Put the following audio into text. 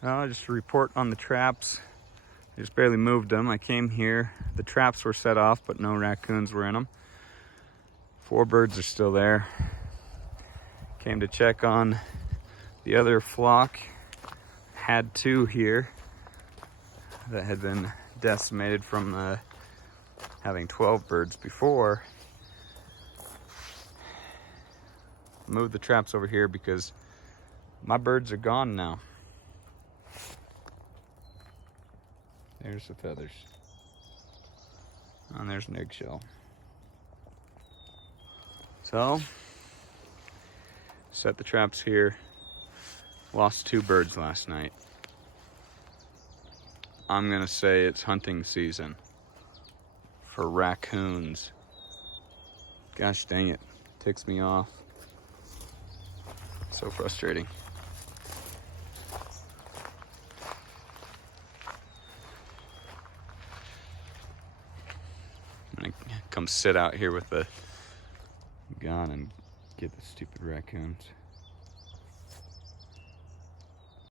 Well, just a report on the traps. I just barely moved them. I came here, the traps were set off, but no raccoons were in them. 4 birds are still there. Came to check on the other flock. Had 2 here that had been decimated from having 12 birds before. Moved the traps over here because my birds are gone now. There's the feathers. And there's an eggshell. So, set the traps here. Lost 2 birds last night. I'm gonna say it's hunting season for raccoons. Gosh dang it, ticks me off. So frustrating. I'm gonna come sit out here with the gun and get the stupid raccoons.